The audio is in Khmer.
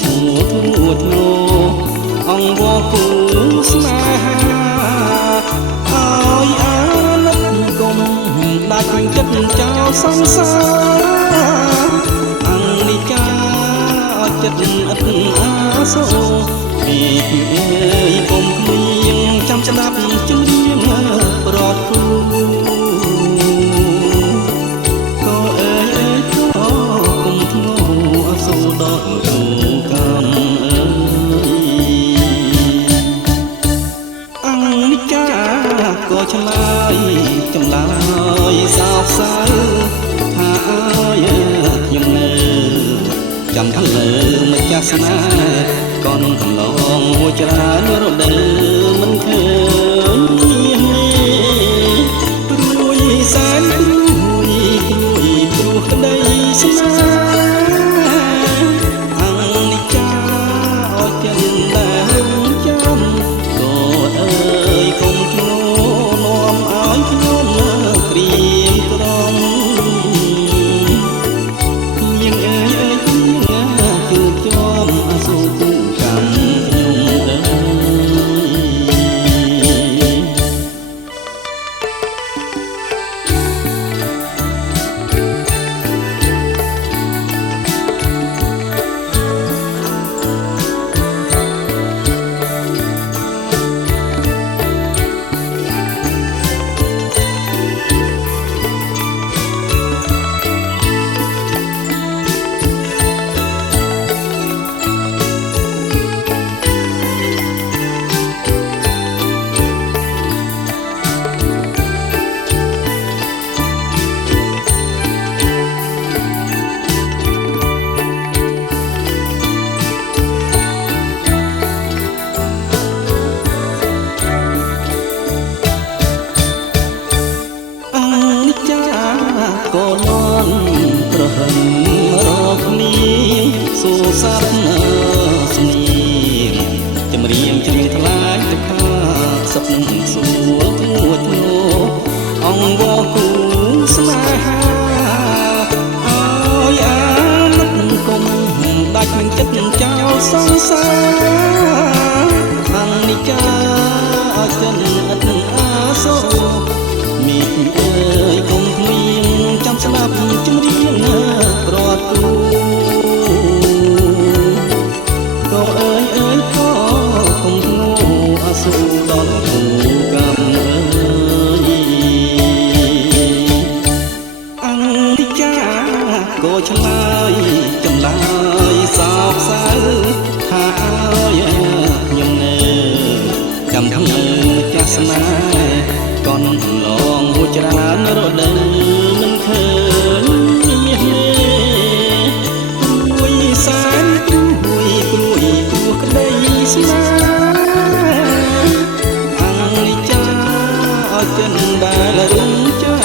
សួរធួធ្នោអង្វរគូស្នេហាឲ្យអាណិតគុំដាច់ពេញចិត្តចោលសង្សារអនិច្ចាអត់ចិត្តឥតអាសូរពីអើយកុំភ្លៀងចាំស្ដាប់ជំរៀងប្រត់គូក៏អើយក៏គុំធ្ងោអសូរដល់គូកម្មអនិច្ចាក៏ឆ្លើយចម្លើយសោកសៅថាអើយខ្ញុំនៅចាំថាលើម្ចាស់ស្នេហ៍កូនកំឡងមួយច្រើនរដូវមិនឃើញរួយសែនរួយព្រោះក្តីស្នេហ៍អនិច្ចាអត់ចិនដែលចាំក៏អើយកុំធ្ងោនាំឲ្យខ្ញុំក្រៀមក្រំយើងអើយជួបជាប់អសូរគូកម្មក៏លន់ប្រហិនរកគ្នាសូរស័ព្ទស្នៀងចម្រៀងច្រៀងថ្លាយទៅខាសឹកសួរធួធ្នោអង្វរគូស្នេហាឲ្យអាណិតគុំដាច់មិនចិត្តចោលសង្សារអនិច្ចាអចិនឥតអាសូរមីអើយកុំភ្លៀងចាំស្ដាប់ជំរៀងប្រត់គូក៏អើយក៏កុំធ្ងោអសូរដល់គូកម្មអនិច្ចាក៏ឆ្លើយចម្លើយសោកសៅថាអើយខ្ញុំនៅចាំថានៅម្ចាស់ស្នេហ៍កូនឡងមួយច្រើនរដូវមិនឃើញមានរួយសែនរួយព្រួយព្រោះក្តីស្នេហ៍អនិច្ចាអចិនដែលរំចាំ